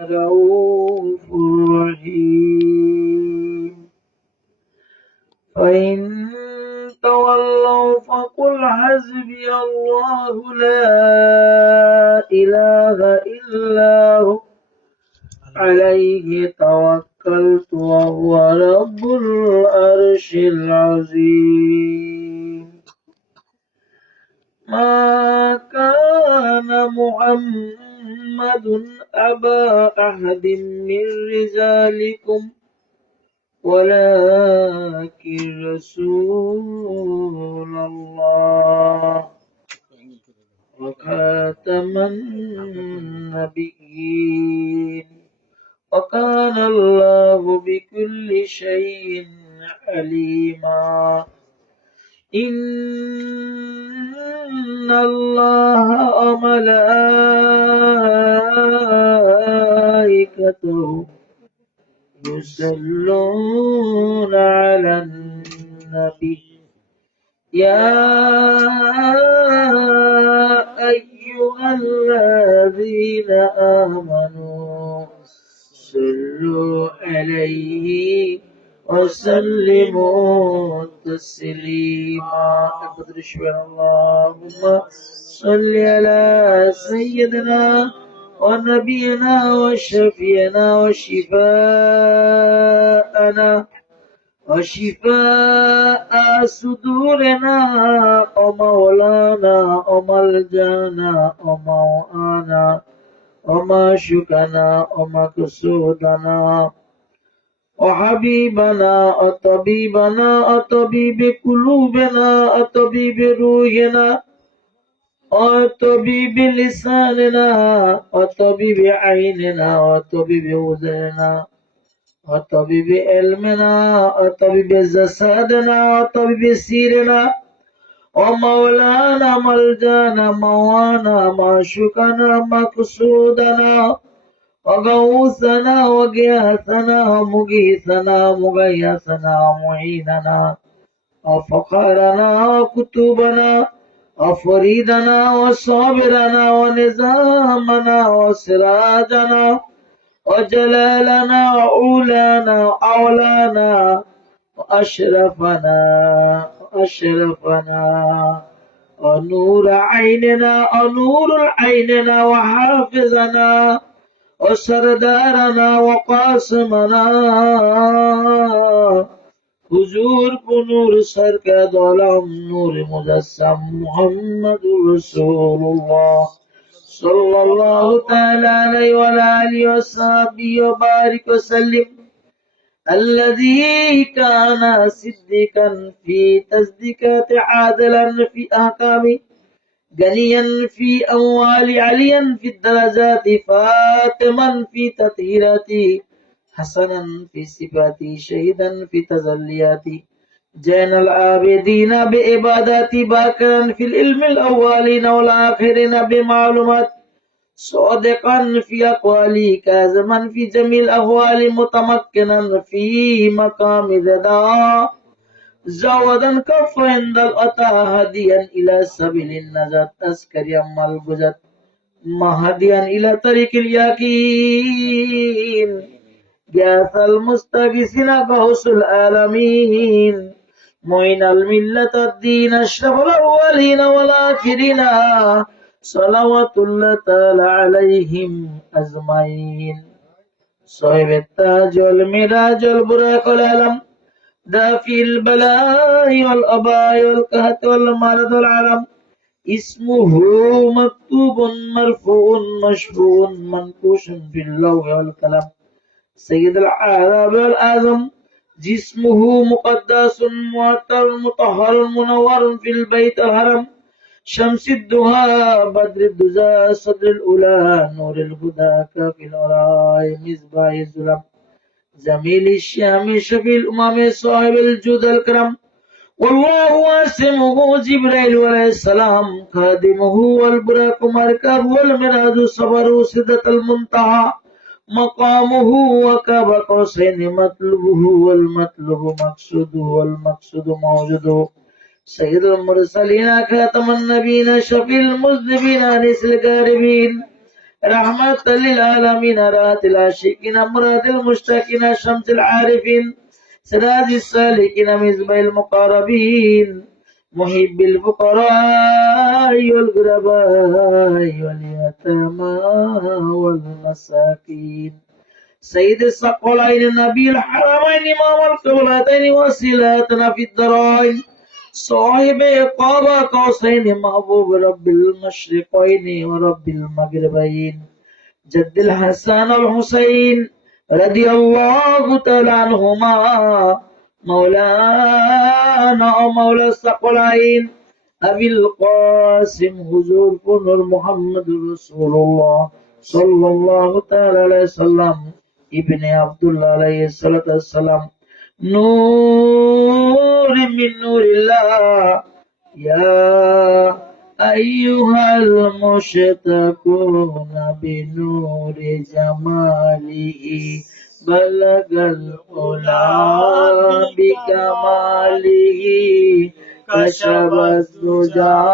رؤوف رحيم فإن تولوا فقل حسبي الله لا إله إلا هو عليه توكلت وهو رب العرش العظيم ما كان محمد أبا أحد من رجالكم ولكن رسول الله وخاتم النبيين وكان الله بكل شيء عليما إن الله وملائكته يصلون على النبي يا أيها الذين آمنوا صلوا عليه وسلموا تسليما. اللهم صل على سيدنا ونبينا وشفينا وشفاء صدورنا ومولانا وملجانا وموآنا ومعشوقنا ومقصودنا وحبيبنا وطبيبنا وطبيب قلوبنا وطبيب روحنا وطبيب لساننا وطبيب عيننا وطبيب وزننا وطبيب علمنا وطبيب جسدنا وطبيب سيرنا ومولانا ملجانا موانا معشوقنا مقصودنا وغوثنا وغياثنا ومغيثنا ومغيثنا ومعيننا وفقرنا وكتبنا وفريدنا وصابرنا ونظامنا وسراجنا وجلالنا وعولانا وأولانا وأشرفنا ونور عيننا ونور عيننا وحافظنا وسردارنا وقاسمنا حضور بنور سرکد علم نور مجسم محمد رسول الله صلى الله تعالى عليه وعلى آله وصحبه وبارك وسلم الذي كان صديقا في تصديقات عادلا في أحكامه غنيا في أموال عليا في الدرجات فاتما في تطهيراته حسنا في صفاته شهيدا في تجلياته جين العابدين بعبادات باكرا في العلم الأولين والآخرين بمعلومات صادقا في أقواله كاظما في جميع الأحوال متمكنا في مقام ذا زوادا كف عند الأتى هديا إلى سبيل النجاة تسكريا ملبوزات مهديا إلى طريق اليقين جاث المستغيثين غوث العالمين معين الملة الدين أشرف الأولين والآخرين صلوات الله تعالى عليهم أجمعين صاحب التاج والمراج والبراق والعلم دافي البلاء والأباء والقهط والمرض والعلم اسمه مكتوب مرفوع مشفوع منقوش في اللوح والقلم سيد الأعراب والأعظم جسمه مقدس معطر مطهر منور في البيت الحرم شمس الدهى بدر الدجى صدر الأولى نور الهدى كافي الوراء مصباح الظلم زميل الشام شفي الأمم صاحب الجود الكرم والله واسمه جبريل عليه السلام خادمه والبراق مركب والمراج صبر سدة المنتهى مقامه وكاب قوسين مطلوبه والمطلوب مقصوده والمقصود موجوده سيد المرسلين خاتم النبيين شفي المذنبين أنيس الغاربين رحمة للعالمين رات العاشقين أمراض المشتاقين شمس العارفين سراج السالكين مصباح المقربين محب الفقراء والغرباء واليتامى والمساكين سيد الثقلين نبي الحرمين إمام القبلتين وسيلتنا في الدارين صاحب قاب قوسين محبوب رب المشرقين ورب المغربين جد الحسن الحسين رضي الله تعالى عنهما مولانا ومولى الثقلين أبي القاسم حضور كنور محمد رسول الله صلى الله تعالى عليه وسلم ابن عبد الله عليه الصلاة والسلام نور من نور الله يا أيها المشتاقون بنور جماله بلغ العلا بكماله كشف الدجى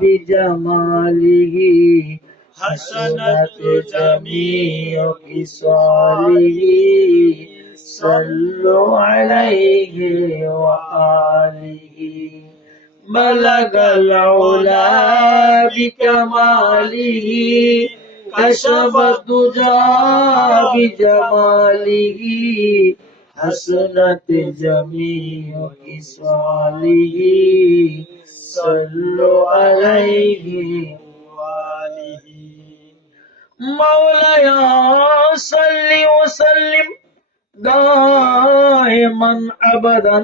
بجماله حسنت جميع خصاله صلوا عليه وآله بلغ العلا بكماله كشف الدجى بجماله حسنت جميع خصاله صلوا عليه وآله مولاي صل وسلم دائما أبدا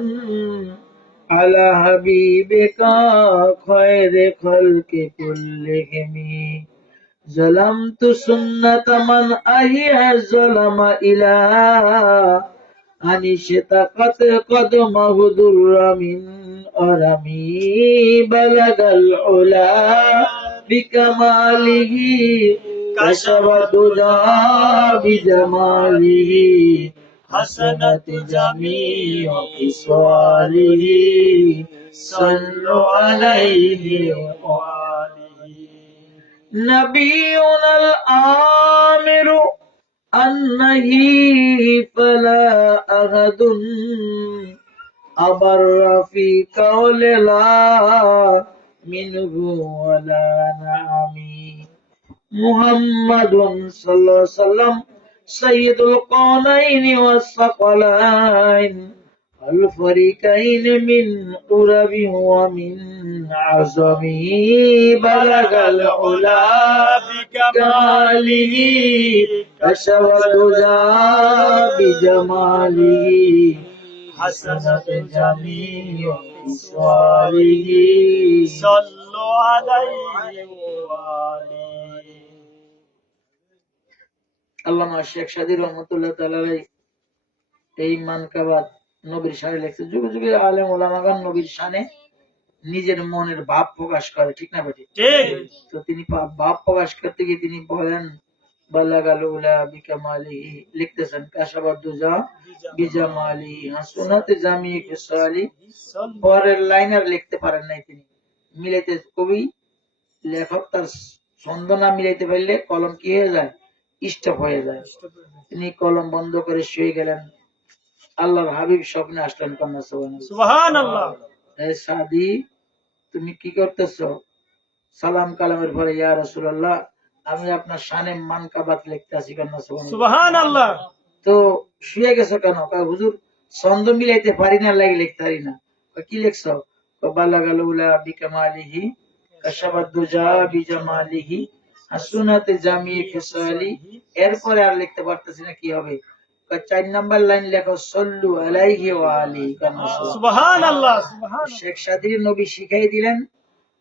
على حبيبك خير خلق كلهم ظلمت سنة من أحيا الظلم إلى أن اشتقت قدمه در من أرمي بلغ العلا بكماله كشف الدجى بجماله حسنت جميع خصاله صلوا عليه وآله نبينا الآمر النهي فلا أحد أبر في قول لا منه ولا نعمي محمد صلى الله عليه وسلم سيد القونين والثقلين الفريقين من قرب ومن عظم بلغ العلا بكماله كشف الدجى بجماله حسنت جميع خصاله صلوا عليه وآله আল্লামা শেখ সাদী রহমতুল্লাহ তাআলা এই মানকাবাত নবীর শানে লেখছে। যুগে যুগে আলেম ওলামাগণ নবীর শানে নিজের মনের ভাব প্রকাশ করে, ঠিক না বেটি? তো তিনি ভাব প্রকাশ করতে গিয়ে তিনি বলেন বালাগাল উলা বিকামালিহি, লিখতেছেন কাশাবাদ দুজা বিজামালিহি হাসনাত জামি ফিসালি। পরের লাইন আর লিখতে পারেন নাই তিনি, মিলাইতে কবি লেখক তার ছন্দ না মিলাইতে পারলে কলম কি হয়ে যায়, স্টপ হয়ে যায়। তিনি কলম বন্ধ করে শুয়ে গেলেন। আল্লাহর হাবিব স্বপ্নে আসলেন, কন্যা সুবহানাল্লাহ। সাদি তুমি কি করতেছো? সালাম কালামের পরে ইয়া রাসূলুল্লাহ আমি আপনার শানে মানকাবাত লিখতেছি, কন্যা সুবহানাল্লাহ। তো শুয়ে গেছো কেন? হুজুর ছন্দ মিলাইতে পারি না, লাগে লিখতে পারি না। কি লিখছো? বালাগাল উলা বিকামালিহি কাশাবাদ দুজা বিজামালিহি হাসনাতে জামি ফিসালি। এরপরে আর লিখতে পারতেছি না, কি হবে? 4 নাম্বার লাইন লেখো সাল্লু আলাইহি ওয়া আলিহি সুবহানাল্লাহ। শেখ সাদী নবী শিখাই দিলেন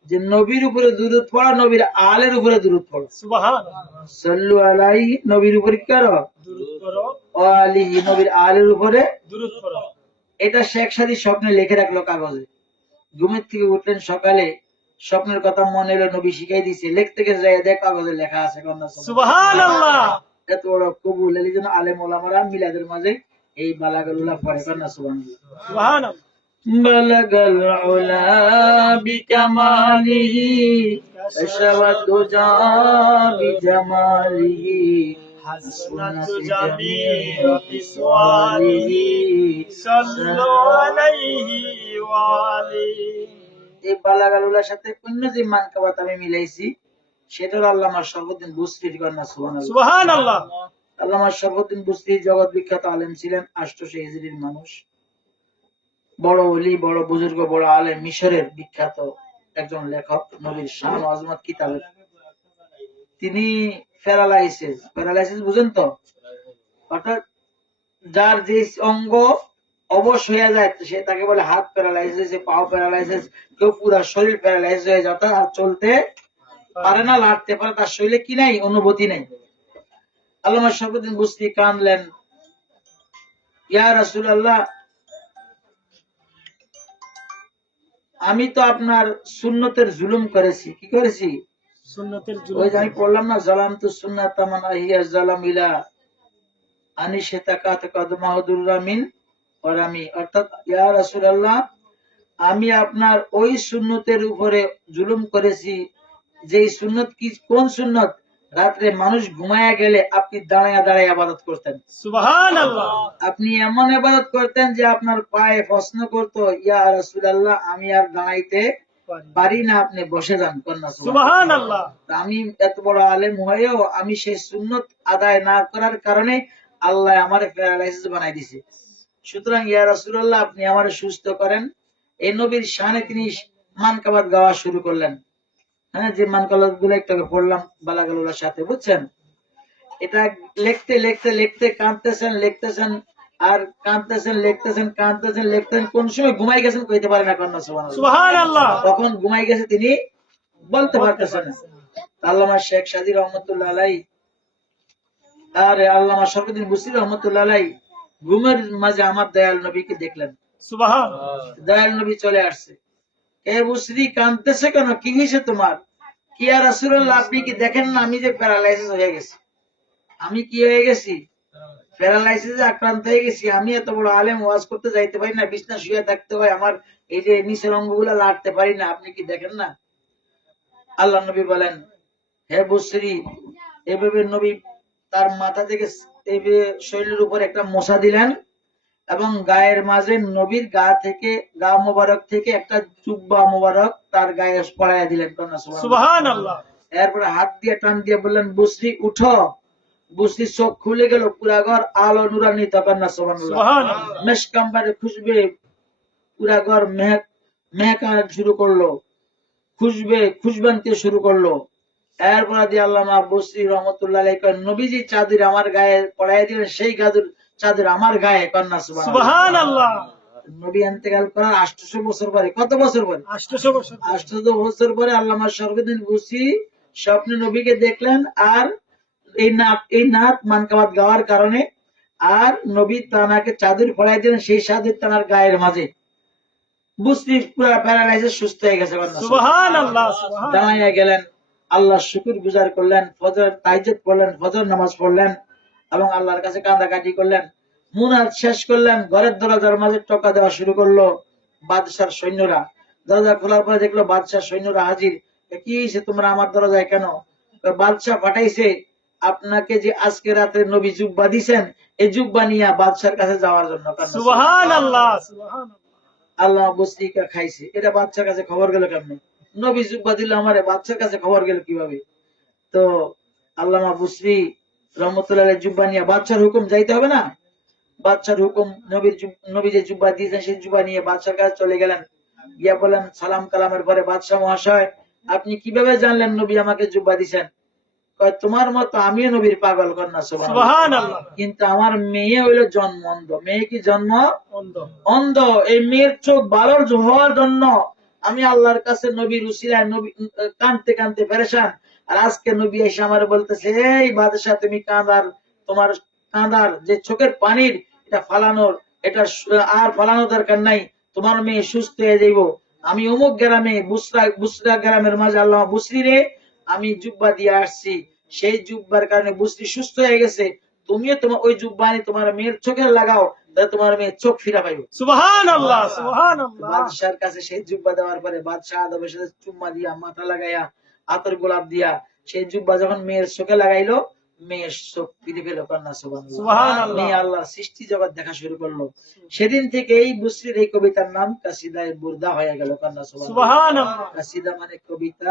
যে নবীর উপরে দুরূদ পড়া, নবীর আলের উপরে দুরূদ পড়ো। সুবহানাল্লাহ। সাল্লু আলাইহি নবীর উপরে কি করো? দুরূদ পড়ো। ওয়া আলিহি নবীর আলের উপরে দুরূদ পড়ো। এটা শেখ সাদী স্বপ্নে লিখে রাখলো কাগজে। ঘুমের থেকে উঠলেন সকালে, স্বপ্নের কথা মনে এলো, নবী শিখাই দিয়েছে, লিখতে গেছে যায় দেখ কাগজে লেখা আছে, সুবহানাল্লাহ। এত বড় কবুল, এই জন্য আলেম ওলামারা মিলাদের মাঝে এই বালাগাল উলা পড়ে, কন্যা সুবহানাল্লাহ। বালাগাল উলা বিকামালিহি কাশাওয়াত দুজা বিজামালিহি হাসনাত জামিউ বিসওয়ালিহি সাল্লু আলাইহি ওয়া আলিহি। এই বালাগাল উলার সাথে অন্য যে মানকাবাত আমি মিলাইছি সেটা হলো আল্লামা শরফুদ্দীন বুসরির কন্যা। সুবহানাল্লাহ সুবহানাল্লাহ। আল্লামা শরফুদ্দীন বুসরি জগৎ বিখ্যাত আলেম ছিলেন, 800 হিজরির মানুষ, বড় ওলি, বড় বুজুর্গ, বড় আলেম, মিশরের বিখ্যাত একজন লেখক, নবীর শান ও আজমত কিতাবের। তিনি প্যারালাইসিস বুঝেন তো, অর্থাৎ যার যে অঙ্গ অবশ হয়ে যায় সে তাকে বলে হাত প্যারালাইসিস, পাও প্যারালাইসিস, কেউ পুরো শরীর প্যারালাইসিস হয়ে যায়, অর্থাৎ আর চলতে পারে না, লাড়তে পারে, তার শরীরে কি নাই, অনুভূতি নাই। আল্লামা শরফুদ্দীন বুসরি কাঁদলেন, ইয়া রাসূলুল্লাহ, আমি তো আপনার সুন্নতের জুলুম করেছি। কি করেছি? সুন্নতের ওই জুলুম। যে আমি পড়লাম না, জালামতু সুন্নাতা মান আহিয়া জালাম ইলা আনিশাতাকাত কদমাহুদুররা মিন ওয়ারামি, অর্থাৎ ইয়া রাসূলুল্লাহ, আমি আপনার ওই সুন্নতের উপরে জুলুম করেছি যেই সুন্নত কি, কোন সুন্নত? রাত্রে মানুষ ঘুমায়া গেলে আপনি দাঁড়ায়া দাঁড়ায় ইবাদত করতেন। সুবহানাল্লাহ। আপনি এমন ইবাদত করতেন যে আপনার পায়ে প্রশ্ন করতো, ইয়া রাসূলুল্লাহ, আমি আর দাঁড়াইতে পারি না, আপনি বসে যান। কন্যা সুবহানাল্লাহ। আমি এত বড় আলেম হয়েও আমি সেই সুন্নত আদায় না করার কারণে আল্লাহ আমার প্যারালাইসিস বানাই দিছে। সুতরাং ইয়া রাসূলুল্লাহ, আপনি আমারে সুস্থ করেন। এই নবীর শানে তিনি মানকাবাত গাওয়া শুরু করলেন। হ্যাঁ, যে মানকাবাত গুলো একটু আগে পড়লাম বালাগালুলার সাথে, বুঝছেন? এটা লিখতে লিখতে লিখতে কাঁদতেছেন, লিখতেছেন আর কাঁদতেছেন, লিখতেছেন, কাঁদতেছেন, লিখতেছেন, কোন সময় ঘুমাই গেছেন কইতে পারে না। কন্যা সুবহানাল্লাহ। তখন ঘুমাই গেছে তিনি বলতে পারতেছেন না। আল্লামা শেখ সাদী রহমতুল্লাহ আলাইহি আর আল্লামা শরফুদ্দীন বুসরি রহমতুল্লাহ আলাইহি ঘুমের মাঝে আমার দয়াল নবীকে দেখলেন। সুবহানাল্লাহ। দয়াল নবী চলে আসছে। এ বুসরি, কাঁদতেছে কেন? কি হয়েছে তোমার? কি ইয়া রাসূলুল্লাহ, আপনি কি দেখেন না আমি যে প্যারালাইসিস হয়ে গেছি? আমি কি হয়ে গেছি? প্যারালাইসিসে আক্রান্ত হয়ে গেছি। আমি এত বড় আলেম, ওয়াজ করতে যাইতে পারি না, বিছনা শুয়ে থাকতে হয়, আমার এই যে নিচের অঙ্গগুলো লাড়তে পারি না, আপনি কি দেখেন না? আল্লাহ নবী বলেন, হে বুসরি, এভাবে নবী তার মাথা থেকে এইভাবে শরীরের উপর একটা মশা দিলেন এবং গায়ের মাঝে নবীর গা মোবারক থেকে একটা জুব্বা মোবারক তার গায়ে পরাইয়া দিলেন। সুবহানাল্লাহ। এরপরে হাত দিয়ে টান দিয়ে বললেন, বুসরি উঠো। বুসরি চোখ খুলে গেল, পুরা ঘর আলো নুরানি। তখন না সুবহানাল্লাহ, মেশকাম্বারে খুশবে, পুরা ঘর মেহকান শুরু করলো, খুশবানতে শুরু করলো। এরপর দিয়ে আল্লামা বুসরি রহমতুল্লাহ আলাইহি নবীজি চাদর আমার গায়ে পড়াই দিলেন, সেই চাদর আমার গায়ে। কন্যা সুবহানাল্লাহ। নবী ইন্তেকাল করার 800 বছর পরে, কত বছর পরে? 800 বছর। 800 বছর পরে আল্লামা শরফুদ্দীন বুসরি স্বপ্নে নবীকে দেখলেন। আর এই নাত মানকাবাত গাওয়ার কারণে আর নবী তানাকে চাদর পড়াই দিলেন, সেই চাদর তানার গায়ের মাঝে। বুসরি পুরো প্যারালাইসিস সুস্থ হয়ে গেছে। সুবহানাল্লাহ। দাঁড়াইয়া গেলেন, আল্লাহ শুকর গুজার করলেন, ফজর তাহাজ্জুদ পড়লেন, ফজর নামাজ পড়লেন এবং আল্লাহর কাছে কাঁদাকাটি করলেন। মুনাত শেষ করলেন, ঘরের দরজার মাঝে টোকা দেওয়া শুরু করলো বাদশার সৈন্যরা। দরজা খোলার পরে দেখলো বাদশার সৈন্যরা হাজির। কি হয়েছে তোমরা আমার দরজায় কেন? বাদশাহ পাঠাইছে আপনাকে যে আজকে রাতে নবী জুব্বা দিছেন, এই জুব্বা নিয়ে বাদশার কাছে যাওয়ার জন্য। সুবহানাল্লাহ। সুবহানাল্লাহ। আল্লাহ বস্তিকা খাইছে, এটা বাচ্চার কাছে খবর গেল কেমনে? নবী জুব্বা দিল আমারে, বাচ্চার কাছে খবর গেল কিভাবে? তো আল্লামা বুসরি রহমতুল্লাহ জুব্বা নিয়ে বাচ্চার হুকুম যাইতে হবে না, বাচ্চার হুকুম, নবী যে জুব্বা দিয়েছেন সেই জুব্বা নিয়ে বাচ্চার কাছে চলে গেলেন। গিয়া বলেন সালাম কালামের পরে, বাদশাহ মহাশয়, আপনি কিভাবে জানলেন নবী আমাকে জুব্বা দিছেন? তোমার মতো আমিও নবীর পাগল। কন্যা সুবহানাল্লাহ। কিন্তু আমার মেয়ে হইলো জন্ম অন্ধ। মেয়ে কি জন্ম অন্ধ? এই মেয়ের চোখ ভালোর হওয়ার জন্য আমি আল্লাহর কাছে নবীর উসিলায় নবী কাঁদতে কাঁদতে পেরেশান। আর আজকে নবী এসে আমার বলতেছে, এই বাদশাহ তুমি তোমার কাঁদার যে চোখের পানির এটা ফালানোর, এটা আর ফালানো দরকার নাই, তোমার মেয়ে সুস্থ হয়ে যাইব। আমি অমুক গ্রামে বুসরা গ্রামের মাঝে আল্লাহ বুসরি রে আমি জুব্বা দিয়ে আসছি, সেই জুব্বার কারণে বুসরি সুস্থ হয়ে গেছে। তুমিও তোমার ওই জুব্বা আনি তোমার মেয়ের চোখে লাগাও, তাহলে তোমার মেয়ে চোখ ফিরা পাইব। সুবহানাল্লাহ সুবহানাল্লাহ বাদশার কাছে সেই জুব্বা দেওয়ার পরে বাদশাহ আদবের সাথে চুম্মা দিয়া, মাথা লাগাইয়া, আতর গোলাপ দিয়া সেই জুব্বা যখন মেয়ের চোখে লাগাইলো, মেয়ের চোখ ফিরে পেল। কন্যা সুবহানাল্লাহ। সুবহানাল্লাহ। মেয়ে আল্লাহর সৃষ্টি জগৎ দেখা শুরু করলো। সেদিন থেকে এই বুসরির এই কবিতার নাম কাসিদায়ে বুরদা হয়ে গেল। কন্যা সুবহানাল্লাহ। সুবহানাল্লাহ কাসিদা মানে কবিতা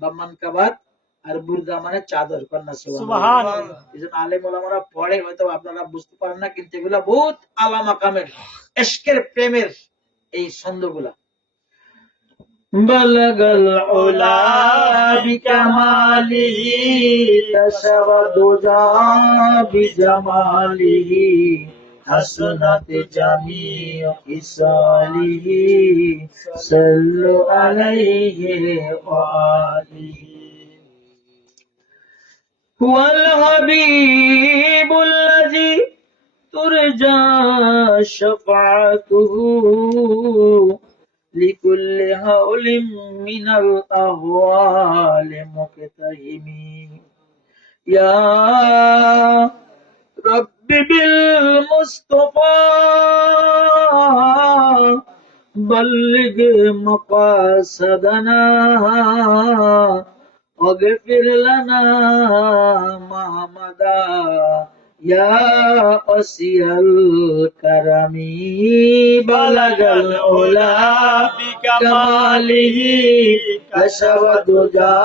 বা মানকাবাত, আর বুরদা মানে চাদর। কন্যা সুবহানাল্লাহ। সুবহানাল্লাহ এইজন্য আলেম ওলামারা পড়ে, হয়তো আপনারা বুঝতে পারেন না, কিন্তু এগুলা বহুত আলা মাকামের ইশকের প্রেমের এই ছন্দগুলা। বালাগাল উলা বিকামালিহি তাশাওয়াদুজা বিজামালিহি হাসনাত জামিউ ইসালিহি সাল্লু আলাইহি ওয়া আলিহি হুয়াল হাবিবুল্লাযী তুরজা শাফাআতুহু لكل هول من الأهوال مقتحم يا رب بالمصطفى بلغ مقاصدنا واغفر لنا ما مضى يا وسيع الكرم بلغ العلا بكماله كشف الدجى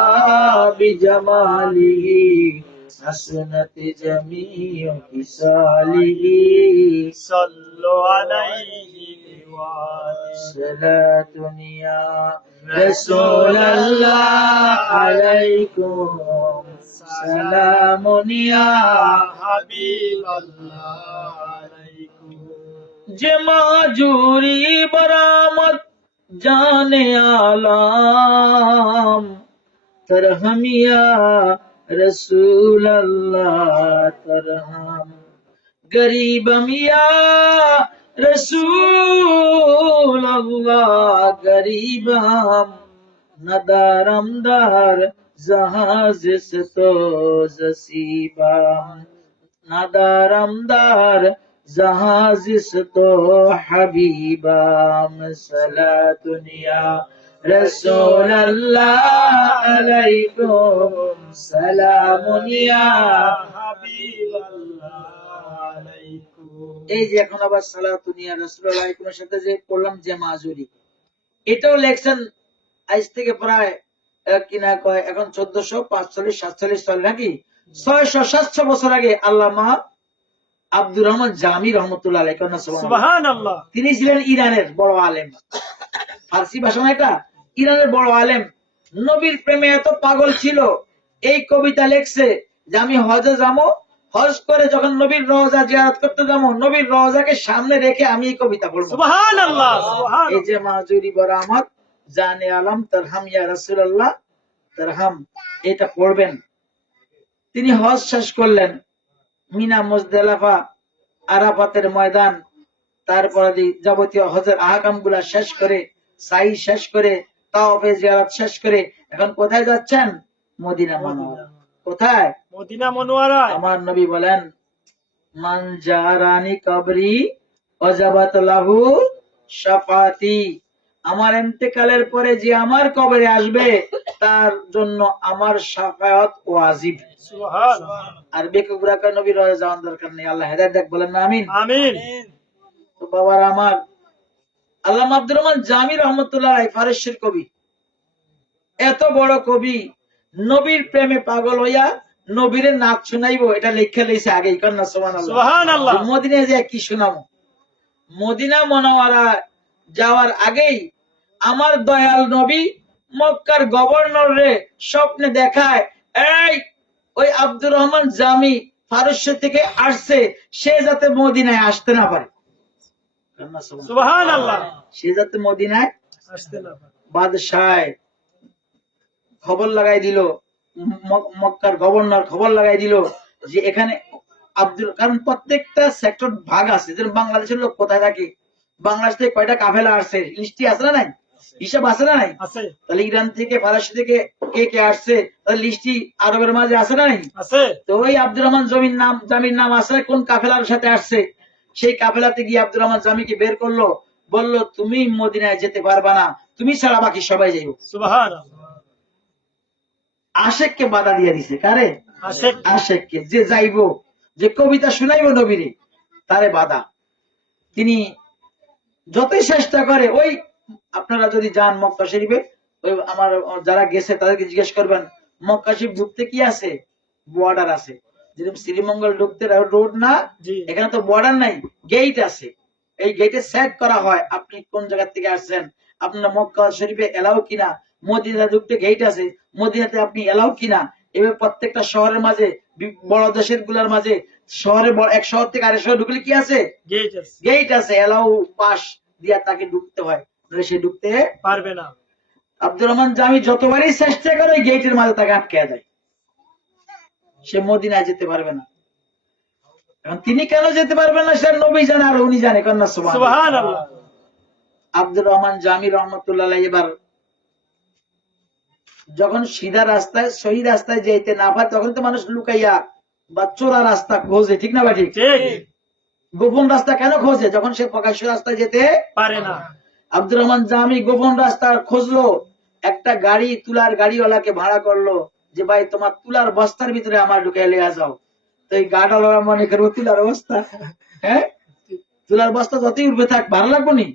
بجماله حسنت جميع خصاله صلوا عليه وآله صلاة يا رسول الله عليكم سلام يا حبيب الله عليكم যে মাজুরি বরামত জানে আলাম তরহমিয়া রসুল আল্লাহ তরহম গরিবম ইয়া রসুল আল্লাহ গরিবম নদারম দার जहाज से तो जसीबम नदारम दार जहाज से तो हबीबम सलातुनिया रसूल अल्लाह अलैकुम सलामुनिया حبيب الله عليكم এই যে এখন আবার সালাতুনিয়া রাসূল আলাইকুম এর সাথে যে পড়লাম যে মাজুরি, এটাও লেখছেন আজ থেকে প্রায় কিনা কয় এখন 1445-47 সাল নাকি 600-700 বছর আগে আল্লামা আব্দুর রহমান জামি রহমতুল্লাহ আলাইহি। সুবহানাল্লাহ তিনি ছিলেন ইরানের বড় আলেম, ফার্সি ভাষা না এটা, ইরানের বড় আলেম। নবীর প্রেমে এত পাগল ছিল, এই কবিতা লেখছে যে আমি হজে যাবো, হজ করে যখন নবীর রওজা জিয়ারত করতে যাবো, নবীর রওজাকে সামনে রেখে আমি এই কবিতা পড়বো। সুবহানাল্লাহ এই সুবহানাল্লাহ যে মাজুরি বরামত জানে আলম তারহাম ইয়া রাসূলুল্লাহ তারহাম, এটা পড়বেন। তিনি হজ শেষ করলেন, মিনা মুজদালিফা আরাফাতের ময়দান, তারপরে যাবতীয় হজের আহকাম গুলা শেষ করে, সাই শেষ করে, তাওয়াফে জিয়ারত শেষ করে এখন কোথায় যাচ্ছেন? মদিনা মুনাওয়ারা। কোথায়? মদিনা মুনাওয়ারায়। আমার নবী বলেন মান জারানি কবরি ওয়াজাবাত লাহু শাফাতি, আমার ইন্তেকালের পরে যে আমার কবরে আসবে তার জন্য আমার শাফায়াত ওয়াজিব। সুবহানাল্লাহ আর বেকুবরা কা নবীর রওজা যাওয়ার দরকার নেই। আল্লাহ হেদায়েত দেখ, বলেন না আমিন। আমিন। তো বাবারা আমার, আল্লামা আব্দুর রহমান জামি রহমতুল্লাহ আলাইহি ফারসির কবি, এত বড় কবি, নবীর প্রেমে পাগল হইয়া নবীরে নাচ শুনাইবো এটা লেখা লইছে আগেই। কন্যা সুবহানাল্লাহ সুবহানাল্লাহ মদিনায় যে কি শুনামো, মদিনা মুনাওয়ারা যাওয়ার আগেই আমার দয়াল নবী মক্কার গভর্নর রে স্বপ্নে দেখায়, এই ওই আব্দুর রহমান জামি ফারস্য থেকে আসছে, সে যাতে মদিনায় আসতে না পারে। সুবহানাল্লাহ সে যাতে মদিনায় আসতে না পারে। বাদশাহ খবর লাগাই দিল, মক্কার গভর্নর খবর লাগাই দিল যে এখানে আব্দুল, কারণ প্রত্যেকটা সেক্টর ভাগ আছে, যেমন বাংলাদেশের লোক কোথায় থাকে, বাংলাদেশ থেকে কয়টা কাফেলা আসছে লিস্টি আছে না নাই, হিসাব আছে না নাই, আছে। তাহলে ইরান থেকে ফারসি থেকে কে কে আসছে তাহলে লিস্টি আরবের মাঝে আছে না নাই, আছে। তো ওই আব্দুর রহমান জামির নাম আছে কোন কাফেলার সাথে আসছে, সেই কাফেলাতে গিয়ে আব্দুর রহমান জামিকে বের করলো, বলল তুমি মদিনায় যেতে পারবা না, তুমি ছাড়া বাকি সবাই যাইব। সুবহানাল্লাহ। আশেককে বাধা দিয়ে দিছে। কারে? আশেক। আশেককে, যে যাইব, যে কবিতা শুনাইব নবীরে, তারে বাধা। তিনি যতই চেষ্টা করে, ওই আপনারা যদি যান মক্কা শরীফে, ওই আমার যারা গেছে তাদেরকে জিজ্ঞেস করবেন, মক্কা শরীফ ঢুকতে কি আছে? বর্ডার আছে। যেরকম শ্রীমঙ্গল ঢুকতে রোড না, জি। এখানে তো বর্ডার নাই, গেট আছে। এই গেটে সেট করা হয় আপনি কোন জায়গা থেকে আসছেন, আপনার মক্কা শরীফে এলাও কিনা, মদিনা ঢুকতে গেট আছে, মদিনাতে আপনি এলাও কিনা। এবার প্রত্যেকটা শহরের মাঝে, বড় দেশের গুলার মাঝে, শহরে এক শহর থেকে আরেক শহর ঢুকলে কি আছে? গেট আছে। গেট আছে, এলাও পাস দিয়া তাকে ঢুকতে হয়, নইলে সে ঢুকতে পারবে না। আব্দুর রহমান জামি যতবারই চেষ্টা করে ওই গেটের মাঝে তাকে আটকে দেয়, সে মদিনায় যেতে পারবে না। এখন তিনি কেন যেতে পারবেন না, সে নবী জানে আর উনি জানে। কন্যা সুবহানাল্লাহ। আব্দুর রহমান জামি রহমতুল্লাহ আলাইহি এবার যখন সিধা রাস্তায়, সহি রাস্তায় যেতে না পায়, তখন তো মানুষ লুকাইয়া বা চোরা রাস্তা খোঁজে, ঠিক না বা ঠিক? ঠিক। গোপন রাস্তা কেন খোঁজে? যখন সে প্রকাশ্য রাস্তায় যেতে পারে না। আব্দুর রহমান জামি গোপন রাস্তা খুঁজলো, একটা গাড়ি, তুলার গাড়িওয়ালাকে ভাড়া করলো, যে ভাই তোমার তুলার বস্তার ভিতরে আমার ঢুকাই লিয়া যাও। তো এই গাড়িওয়ালা মনে করবো তুলার বস্তা, হ্যাঁ, তুলার বস্তা যতই উঠবে থাক, ভালো লাগবো নি?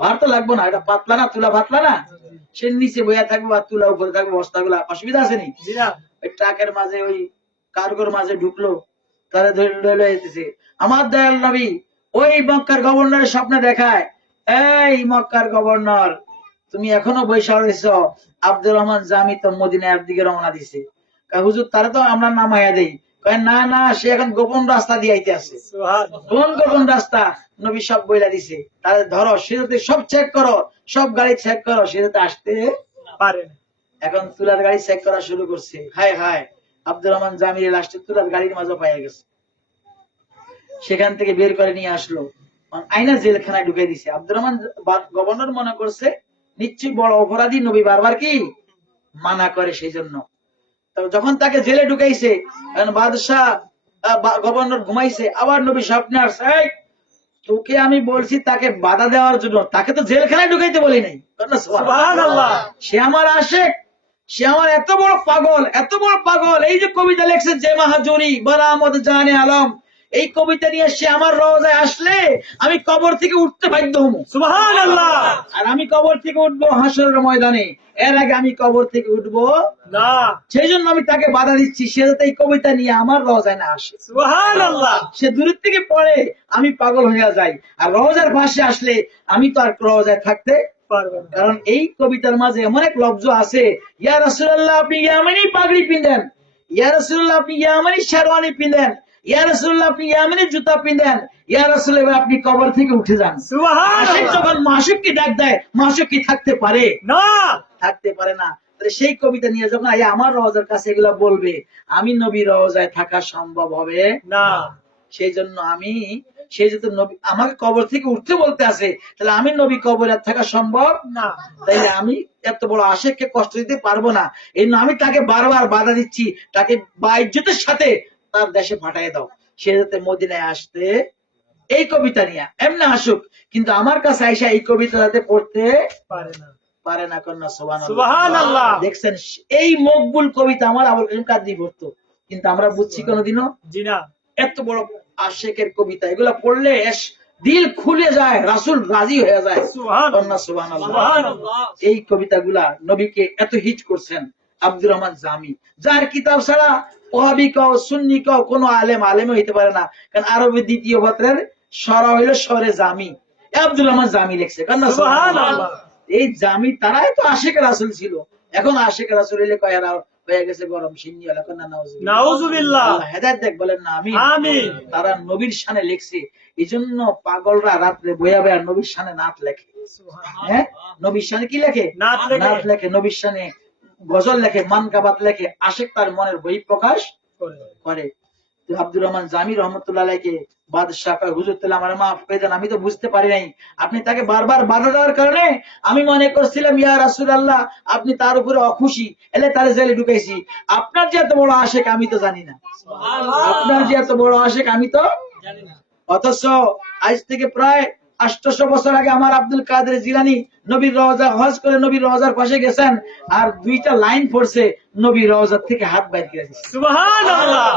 ভার তো লাগবো না, এটা পাতলা না, তুলা পাতলা না, সে নিচে বইয়া থাকবো আর তুলা উপরে থাকবে, বস্তাগুলা, অসুবিধা আছে নি? জি না। ওই ট্রাকের মাঝে, ওই কার্গোর মাঝে ঢুকলো, তারা ধরে যেতেছে। আমার দয়াল নবী ওই মক্কার গভর্নরের স্বপ্নে দেখায়, এই মক্কার গভর্নর, তুমি এখনো বৈশা রয়েছ, আব্দুর রহমান জামি তো মদিনার দিকে রওনা দিছে। হুজুর তারা তো আমরা নামাইয়া দেই। না না, সে এখন গোপন রাস্তা দিয়ে আইতে আছে। কোন গোপন রাস্তা? নবী সব বইলা দিছে, তাদের ধরো, সে যাতে সব চেক করো, সব গাড়ি চেক করো, সে যাতে আসতে পারে না। এখন তুলার গাড়ি চেক করা শুরু করছে। হায় হায়, আব্দুর রহমান জামির লাস্টে তুলার গাড়ির মাঝে পাইয়া গেছে। সেখান থেকে বের করে নিয়ে আসলো, আইনা জেলখানায় ঢুকে দিছে। আব্দুর রহমান গভর্নর মনে করছে নিশ্চয়ই বড় অপরাধী, নবী বারবার কি মানা করে, সেই জন্য। যখন তাকে জেলে ঢুকাইছে, বাদশাহ গভর্নর ঘুমাইছে, আবার নবী স্বপ্নে আসছে, তোকে আমি বলছি তাকে বাধা দেওয়ার জন্য, তাকে তো জেলখানায় ঢুকাইতে বলি নাই। সুবহানাল্লাহ। সে আমার আশেক, সে আমার এত বড় পাগল, এত বড় পাগল। এই যে কবিতা লেখছে, যে মাহাজুরি বরামদ জানে আলম, এই কবিতা নিয়ে সে আমার রওজায় আসলে আমি কবর থেকে উঠতে বাধ্য হবো। সুবহানাল্লাহ। আর আমি কবর থেকে উঠবো হাসরের ময়দানে, এর আগে আমি কবর থেকে উঠবো না। সেই জন্য আমি তাকে বাধা দিচ্ছি, সে যাতে এই কবিতা নিয়ে আমার রওজায় না আসে। সুবহানাল্লাহ। সে দূরের থেকে পড়ে, আমি পাগল হয়ে যাই, আর রওজার পাশে আসলে আমি তো আর রওজায় থাকতে পারবে না। কারণ এই কবিতার মাঝে এমন এক লফজ আছে, ইয়া রাসূলুল্লাহ আপনি ইয়ামানি পাগড়ি পিঁধেন, ইয়া রাসূলুল্লাহ আপনি ইয়ামানি শেরওয়ানি পিঁধেন, ইয়া রাসূলুল্লাহ আপনি ইয়ামানি জুতা পিঁধেন, ইয়া রাসূলুল্লাহ আপনি কবর থেকে উঠে যান। সুবহানাল্লাহ। যখন মাসুককে ডাক দেয়, মাসুক কি থাকতে পারে? না, থাকতে পারে না। সেই কবিতা নিয়ে যখন আমার রওজার কাছে এগুলা বলবে, আমি নবী রওজায় থাকা সম্ভব হবে না। সেই জন্য সেই যেহেতু নবী আমাকে কবর থেকে উঠতে বলতে আছে, তাহলে আমি নবী কবরে থাকা সম্ভব না। তাইলে আমি এত বড় আশেককে কষ্ট দিতে পারবো না। এই জন্য আমি তাকে বারবার বাধা দিচ্ছি, তাকে বাইজ্জতের সাথে তার দেশে পাঠিয়ে দাও, সে যাতে মদিনায় আসতে এই কবিতা নিয়ে এমনি আসুক, কিন্তু আমার কাছে আইসা এই কবিতা যাতে পড়তে পারে না। পারে না। কন্যা সুবহানাল্লাহ। দেখছেন, এই মকবুল কবিতা আমার আবুল কালাম কাদরি পড়তো, কিন্তু আমরা বুঝছি কোনোদিনও জি না। এত বড় আশেকের কবিতা, এগুলা পড়লে দিল খুলে যায়, রাসূল রাজি হয়ে যায়। সুবহানাল্লাহ। এই কবিতাগুলা নবীকে এত হিট করছেন আব্দুর রহমান জামি, যার কিতাব ছাড়া ওয়াহাবি কও সুন্নি কও কোনো আলেম হইতে পারে না। কারণ আরবি দ্বিতীয় পত্রের সরা হইল সরে জামি, আব্দুর রহমান জামি লিখছে। সুবহানাল্লাহ। এই জামি তারাই তো আশেক রাসূল ছিল। এখন আশেক রাসূল এলে কয়রা হয়ে গেছে গরম সিন্নি ওয়ালা। কন্যা নাউযুবিল্লাহ। আল্লাহ হেদায়েত দেখ, বলেন না আমিন। আমিন। তারা নবীর শানে লিখছে, এই জন্য পাগলরা রাত্রে বইয়া বইয়া নবীর শানে নাত লেখে। হ্যাঁ, নবীর শানে কি লেখে? নাত লেখে। নবীর শানে গজল লেখে, মানকাবাত লেখে, আশেক তার মনের বই প্রকাশ করে। আব্দুর রহমান জামি রহমতুল্লাহ আলাইহিকে বাদশাহ কয়, হুজুর তাহলে আমার মাফ করে দেন, আমি তো বুঝতে পারি নাই, আপনি তাকে বারবার বাধা দেওয়ার কারণে আমি মনে করছিলাম ইয়া রাসূলুল্লাহ আপনি তার উপরে অখুশি, এলে তার জেলে ঢুকাইছি। আপনার যে এত বড় আশেক আমি তো জানি না, আপনার যে এত বড় আশেক আমি তো জানি না। অথচ আজ থেকে প্রায় 800 বছর আগে আমার আব্দুল কাদের জিলানী নবীর রওজা হজ করে নবীর রওজার পাশে গেছেন, আর 2টা লাইন পড়ছে, নবীর রওজার থেকে হাত বাইর করে দিয়েছে। সুবহানাল্লাহ।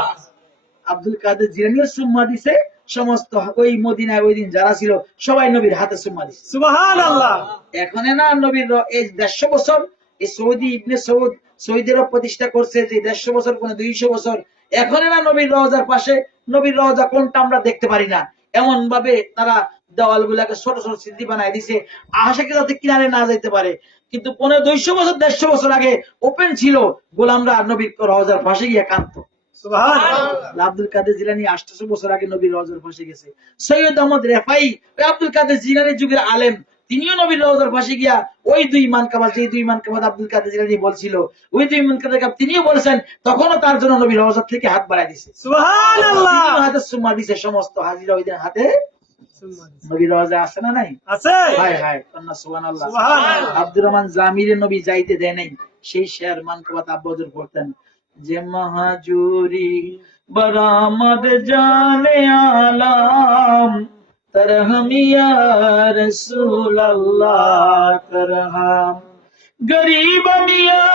আব্দুল কাদের জিলানীও সুম্মা দিছে, সমস্ত ওই মদিনায় ওই দিন যারা ছিল সবাই নবীর হাতে সুম্মা দিছে। সুবহানাল্লাহ। এখন না নবীর এই 150 বছর এই সৌদি ইবনে সৌদ সৌদি আরব প্রতিষ্ঠা করছে, যে 150 বছর কোন 200 বছর, এখন না নবীর রওজার পাশে, নবীর রওজা কোনটা আমরা দেখতে পারি না, এমন ভাবে তারা দেওয়াল গুলাকে ছোট ছোট সিদ্ধি বানায় দিছে আশাকে যাতে কিনারে না যাইতে পারে। কিন্তু 200 বছর 150 বছর আগে ওপেন ছিল, গোলামরা নবীর রওজার পাশে গিয়ে কাঁদতো। সুবহানাল্লাহ। আব্দুল কাদের জিলানী 800 বছর আগে নবীর রওজার পাশে গেছে। সৈয়দ আহমদ রেফাই আব্দুল কাদের জিলানী যুগের আলেম, তিনিও নবীর রওজার পাশে গিয়া ওই 2 মানকাবাত, যে 2 মানকাবাত আব্দুল কাদের জিলানী বলছিল, ওই 2 মানকাবাত তিনিও বলেছেন, তখনও তার জন্য নবীর রওজার থেকে হাত বাড়ায় দিছে, সুবহানাল্লাহ। তিনিও হাতে সুম্মা দিছে। সমস্ত হাজিরা ওই দিন হাতে নবীর রওজা আছে না নাই? আছে। হায় হায়, কন্যা সুবহানাল্লাহ। সুবহানাল্লাহ। আব্দুর রহমান জামিরে নবী যাইতে দেয় নাই, সেই শের মানকাবাত আব্বুজুর পড়তেন, যে মহাজুরি বরামদ জানে আলাম, तरहम या रसूल अल्लाह तरहम, गरीबम या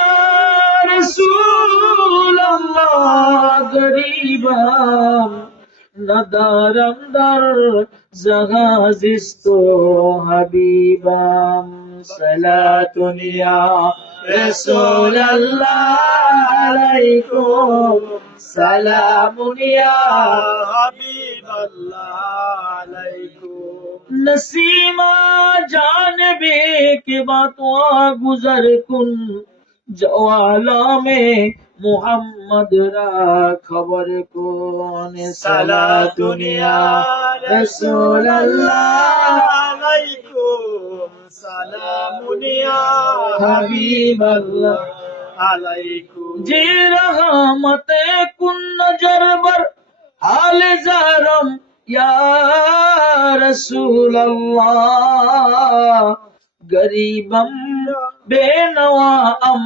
रसूल अल्लाह गरीबम, नदारम दर जगाजिस्तो हबीबम, सलातुन या रसूल अल्लाह अलैकुम, सलामुन या হাবিবাল্লাহ আলাইকুম। नसीमा जानबे के बातों गुजर कुन, जवाला में मोहम्मद रा खबर कौन, सला दुनिया रसूल अल्लाह আলাইকুম। সালামুন ইয়া हबीब अल्लाह, আলাইকুম। जी रहमत कुन नजर बर हाल जारम या रसूल अल्लाह, गरीबम बेनवाम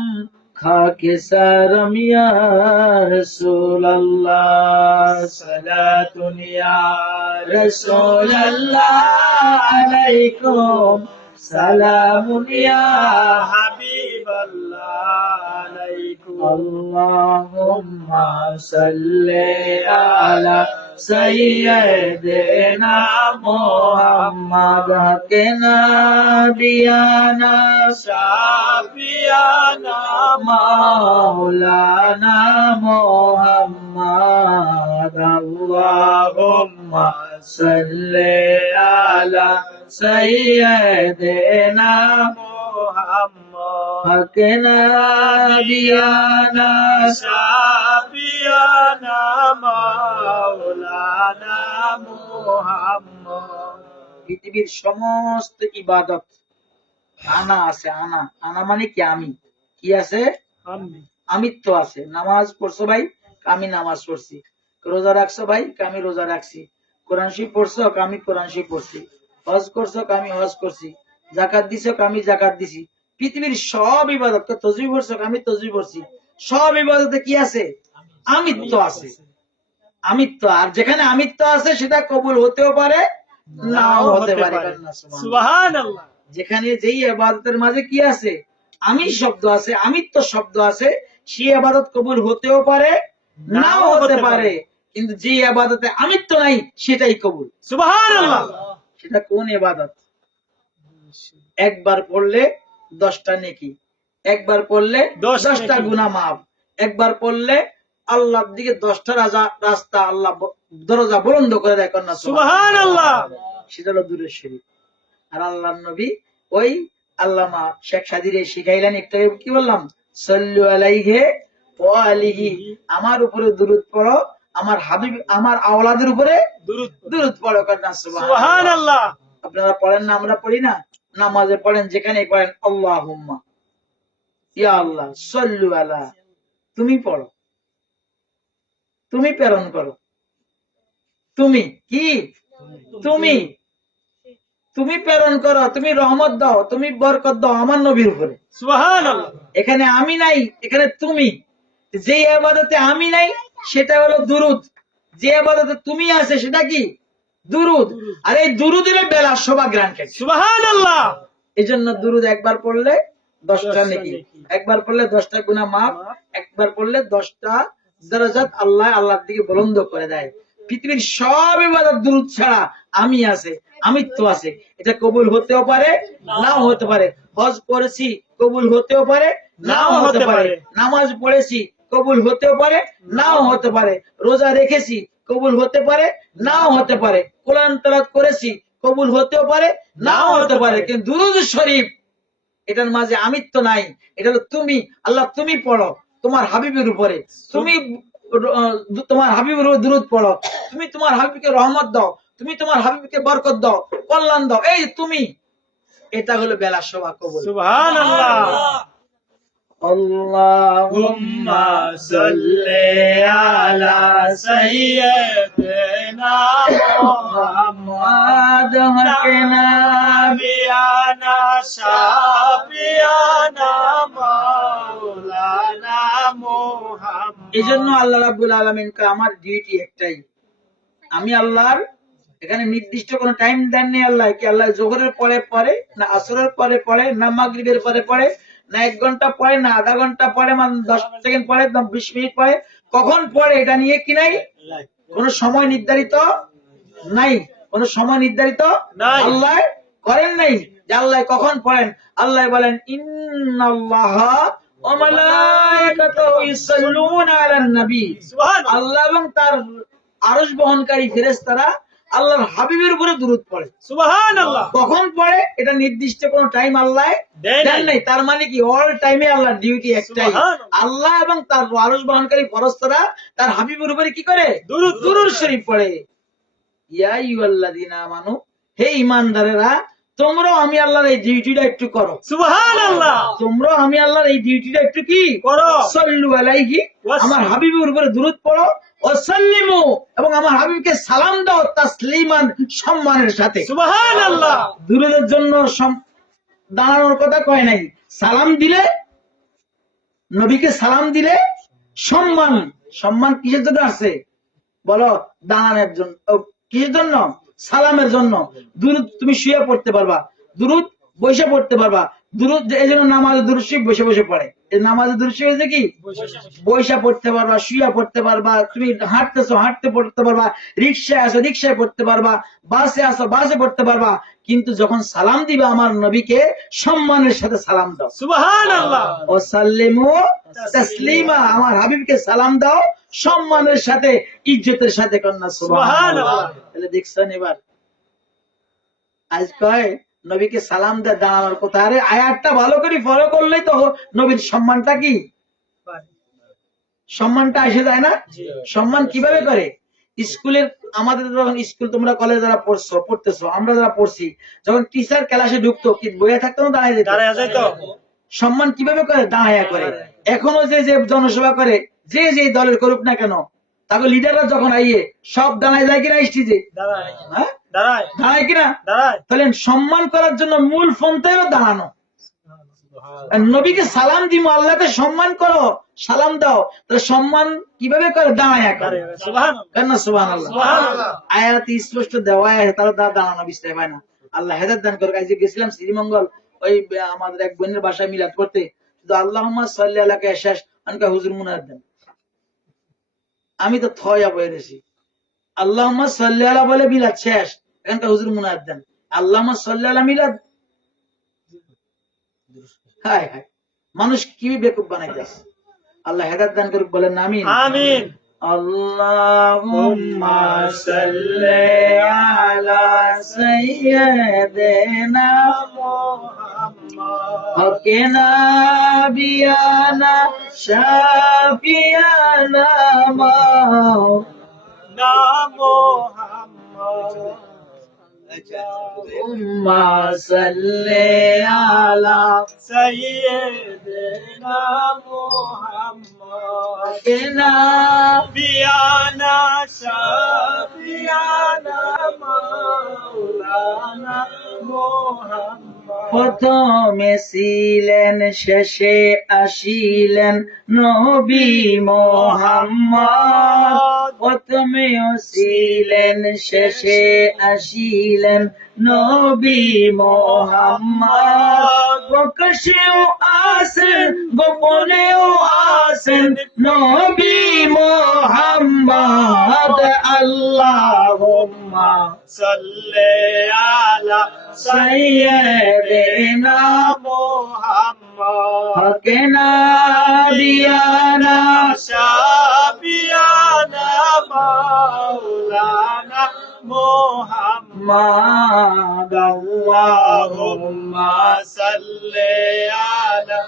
खाके सरम या रसूल अल्लाह, सलातुन या रसूल अल्लाह अलैकुम, सलामुन या হাবিবাল্লাহ আলাইকুম। अल्लाहुम्मा सल्ले अला सय्यिदना मुहम्मद के नबियाना শাফিয়ানা मौलाना मुहम्मद, अल्लाहुम्मा सल्ले अला सय्यिदना মুহাম্মদ के नबियाना শাফিয়ানা মাওলানা মুহাম্মদ। পৃথিবীর সমস্ত ইবাদত আনা আছে, আনা আনা মানে কি? আমি কি আছে? আমি আমিত্ব আছে। নামাজ পড়ছো ভাই, আমি নামাজ পড়ছি। রোজা রাখছো ভাই, আমি রোজা রাখছি। কোরআন শরীফ পড়ছো, আমি কোরআন শরীফ পড়ছি। হজ করছো, আমি হজ করছি। যাকাত দিছো, আমি যাকাত দিছি। পৃথিবীর সব ইবাদত, তসবিহ পড়ছো, আমি তসবিহ পড়ছি। সব ইবাদতে কি আছে? আমিত্ব আছে। আমিত্ব, আর যেখানে আমিত্ব আছে সেটা কবুল হতেও পারে, নাও হতে পারে। সুবহানাল্লাহ। যেখানে যেই ইবাদতের মাঝে কি আছে? আমি শব্দ আছে, আমিত্ব শব্দ আছে, সেই ইবাদত কবুল হতেও পারে, নাও হতে পারে। কিন্তু যে ইবাদতে আমিত্ব নাই সেটাই কবুল। সুবহানাল্লাহ। সেটা কোন ইবাদত? একবার পড়লে 10টা নেকি, একবার পড়লে 10টা নেকি। গুনাহ মাফ, একবার পড়লে আল্লাহর দিকে 10টা রাস্তা আল্লাহ দরজা বন্ধ করে দেয়। কন্যা সুবহানাল্লাহ। সেটা হলো দূরের শরীফ। আর আল্লাহর নবী ওই আল্লামা শেখ সাদিরে শিখাইলেন, একটু আগে কি বললাম? সাল্লু আলাইহি ওয়া আলিহি, আমার উপরে দুরূদ পড়ো, আমার হাবিব, আমার আওলাদের উপরে দুরূদ পড়ো। কন্যা সুবহানাল্লাহ। আপনারা পড়েন না? আমরা পড়ি না? নামাজে পড়েন, যেখানে পড়েন আল্লাহুম্মা ইয়া আল্লাহ সাল্লু আলা, তুমি পড়ো, তুমি প্রেরণ করো, তুমি কি? তুমি তুমি প্রেরণ করো, তুমি রহমত দাও, তুমি বরকত দাও আমার নবীর উপরে। সুবহানাল্লাহ। এখানে আমি নাই, এখানে তুমি। যে ইবাদতে আমি নাই সেটা হলো দুরূদ, যে ইবাদতে তুমি আছে সেটা কি? দুরুদ। আর এই দুরুদের বেলা শোভা গ্রান্টে। সুবহানাল্লাহ। এই জন্য দুরুদ একবার পড়লে 10টা নেকি, একবার পড়লে 10টা গুনাহ মাফ, একবার পড়লে 10টা দরজাত আল্লাহ আল্লাহর দিকে বুলন্দ করে দেয়। পৃথিবীর সব ইবাদত দুরুদ ছাড়া আমি আছে, আমিত্ব আছে, এটা কবুল হতেও পারে নাও হতে পারে। হজ করেছি কবুল হতেও পারে নাও হতে পারে, নামাজ পড়েছি কবুল হতেও পারে নাও হতে পারে, রোজা রেখেছি কবুল হতে পারে নাও হতে পারে, কোরআন তেলাওয়াত করেছি কবুল হতেও পারে নাও হতে পারে। কিন্তু দুরূদ শরীফ এটার মাঝে আমিত্ব নাই। এটা হলো তুমি, আল্লাহ তুমি পড়ো তোমার হাবিবের উপরে, তুমি তোমার হাবিবের উপর দুরূদ পড়ো, তুমি তোমার হাবিবকে রহমত দাও, তুমি তোমার হাবিবকে বরকত দাও, কল্যাণ দাও, এই তুমি। এটা হলো বেলা শোভা কবুল। সুবহানাল্লাহ। আল্লাহুম্মা সাল্লি আলা সাইয়্যিদিনা মুহাম্মাদ হাকিনা নাবিয়ানা শাফিয়ানা মাওলানা মুহাম্মদ। এজন্য আল্লাহ রাব্বুল আলামিন কে আমার ডিউটি একটাই, আমি আল্লাহর এখানে নির্দিষ্ট কোনো টাইম দেন নেই। আল্লাহ কি আল্লাহ জোহরের পরে পড়ে না আসরের পরে পড়ে না মাগরিবের পরে পড়ে না 1 ঘন্টা পরে না আধা ঘন্টা পরে মানে 10 সেকেন্ড পরে না 20 মিনিট পরে, কখন পড়ে এটা নিয়ে কি নাই কোনো সময় নির্ধারিত নাই, কোনো সময় নির্ধারিত নাই। আল্লাহ করেন নাই যে আল্লাহ কখন পড়েন। আল্লাহ বলেন ইন্নাল্লাহা ওয়া মালাইকাতুহু ইউসাল্লুনা আলান নবী। সুবহানাল্লাহ। আল্লাহ এবং তার আরশ বহনকারী ফেরেশতারা আল্লাহর হাবিবের উপরে দুরূদ পড়ে। সুবহানাল্লাহ। কখন পড়ে এটা নির্দিষ্ট কোনো টাইম আল্লাহ দেন নাই। তার মানে কি অল টাইমে আল্লাহর ডিউটি একটাই, সুবহানাল্লাহ। আল্লাহ এবং তার আরশ বহনকারী ফেরেশতারা তার হাবিবের উপরে কি করে দুরূদ শরীফ পড়ে। ইয়া আইয়ুহাল্লাযীনা আমানু, হে ঈমানদারেরা তোমরাও আমি আল্লাহর এই ডিউটিটা একটু করো। সুবহানাল্লাহ। তোমরাও আমি আল্লাহর এই ডিউটিটা একটু কি করো। সাল্লু আলাইহি, আমার হাবিবের উপরে দুরূদ পড়ো, ওয়াসাল্লিমু এবং আমার হাবিবকে সালাম দাও তাসলিমান, সম্মানের সাথে। সুবহানাল্লাহ। দুরূদের জন্য দাঁড়ানোর কথা কয় নাই, সালাম দিলে নবীকে সালাম দিলে সম্মান। সম্মান কিসের জন্য আসছে বলো? দাঁড়ানোর জন্য। কিসের জন্য? সালামের জন্য। দুরূদ তুমি শুয়ে পড়তে পারবা, দুরূদ বসে পড়তে পারবা। দুরূদ এই জন্য নামাজে দুরূদ শরীফ বসে বসে পড়ে। এই নামাজে দুরূদ শরীফ হয়েছে কি বইসা পড়তে পারবা, শুয়ে পড়তে পারবা, তুমি হাঁটতেছো হাঁটতে পড়তে পারবা, রিক্সায় আসো রিক্সায় পড়তে পারবা, বাসে আসো বাসে পড়তে পারবা। কিন্তু যখন সালাম দিবে আমার নবীকে সম্মানের সাথে সালাম দাও। সুবহানাল্লাহ। ও সাল্লিমু তাসলিমা, আমার হাবিবকে সালাম দাও সম্মানের সাথে, ইজ্জতের সাথে। কন্যা সুবহানাল্লাহ। তাহলে দেখছেন এবার আজ কয় নবীকে সালাম দেয় দাঁড়ানোর কথা। আরে আয়াতটা ভালো করে ফলো করলেই তো নবীর সম্মানটা কি সম্মানটা এসে যায় না? সম্মান কিভাবে করে? স্কুলের আমাদের যখন স্কুল তোমরা কলেজ যারা পড়তেছো আমরা যারা পড়ছি, যখন টিচার ক্লাসে ঢুকতো কি বইয়ে থাকতো না দাঁড়ায় যেত? দাঁড়ায় যাইতো। সম্মান কিভাবে করে? দাঁড়ায়া করে। এখনো যে যে জনসভা করে যে যে দলের করুক না কেন, তাকে লিডাররা যখন আইয়ে সব দাঁড়ায় যায় কিনা স্টেজে? দাঁড়ায়। হ্যাঁ দাঁড়ায়। দাঁড়ায় কিনা? দাঁড়ায়। তাহলে সম্মান করার জন্য মূল ফোনটাও দাঁড়ানো। আর নবীকে সালাম দিব, আল্লাহকে সম্মান করো সালাম দাও, তাহলে সম্মান কিভাবে করে? দাঁড়ায় করে। সুবহানাল্লাহ। কেন সুবহানাল্লাহ? সুবহানাল্লাহ। আয়াত স্পষ্ট দেওয়া আছে, তারা দাঁড়ানো বিষয় পায় না। আল্লাহ হেদায়েত দান করুক। আজকে গেছিলাম শ্রীমঙ্গল, ওই আমাদের এক বোনের বাসায় মিলাদ করতে, শুধু আল্লাহুম্মা সাল্লি আলা কে শেষ আনকা হুজুর মুনাদ দেন। আমি তো থয়া বয়ে দিছি, আল্লাহুম্মা সাল্লি আলা বলে মিলাদ শেষ, এখানকার হুজুর মুনাদ দেন আল্লাহুম্মা সাল্লি আলা মিলাদ। হায় হায়, মানুষ কি বেকুব বানাইতেছে। আল্লাহ হেদায়েত দান করুক, বলেন আমিন। আমিন। আল্লাহুম্মা সাল্লি আলা সাইয়্যিদিনা হকিনা বিয়ানা শাফিয়ানা মাওলানা আল্লাহুম্মা সাল্লি আলা সাইয়্যিদিনা মুহাম্মদ হকিনা বিয়ানা শাফিয়ানা মাওলানা মুহাম্মদ প্রথমে ছিলেন শেষে আসিলেন নবী মোহাম্মদ, প্রথমেও ছিলেন শেষে আসিলেন নবী মোহাম্মদ, প্রকাশেও আছেন গোপনেও আছেন নবী মোহাম্মদ। আল্লাহুম্মা সাল্লি আলা সাইয়্যিদিনা মুহাম্মদ হকেনা দিয়ানা শাফিয়ানা মাওলানা মুহাম্মদ মাদ। আল্লাহুম্মা সাল্লি আলা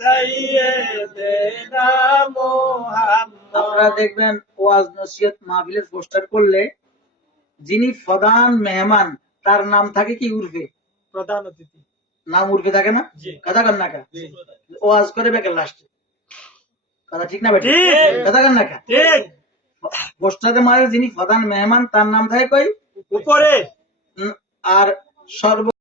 সাইয়্যিদিনা মুহাম্মদ। আপনারা দেখবেন ওয়াজ নসিহত মাহফিলের পোস্টার করলে যিনি প্রধান মেহমান তার নাম থাকে কি উর্ফে, প্রধান অতিথি। নাম উর্ফে থাকে না? জি। কথা কান নাকা জি। ওয়াজ করে বেকার লাস্টে, কথা ঠিক না বেটা? ঠিক। কথা কান নাকা ঠিক। পোস্টারে মারে যিনি প্রধান মেহমান তার নাম থাকে কই উপরে। আর সর্ব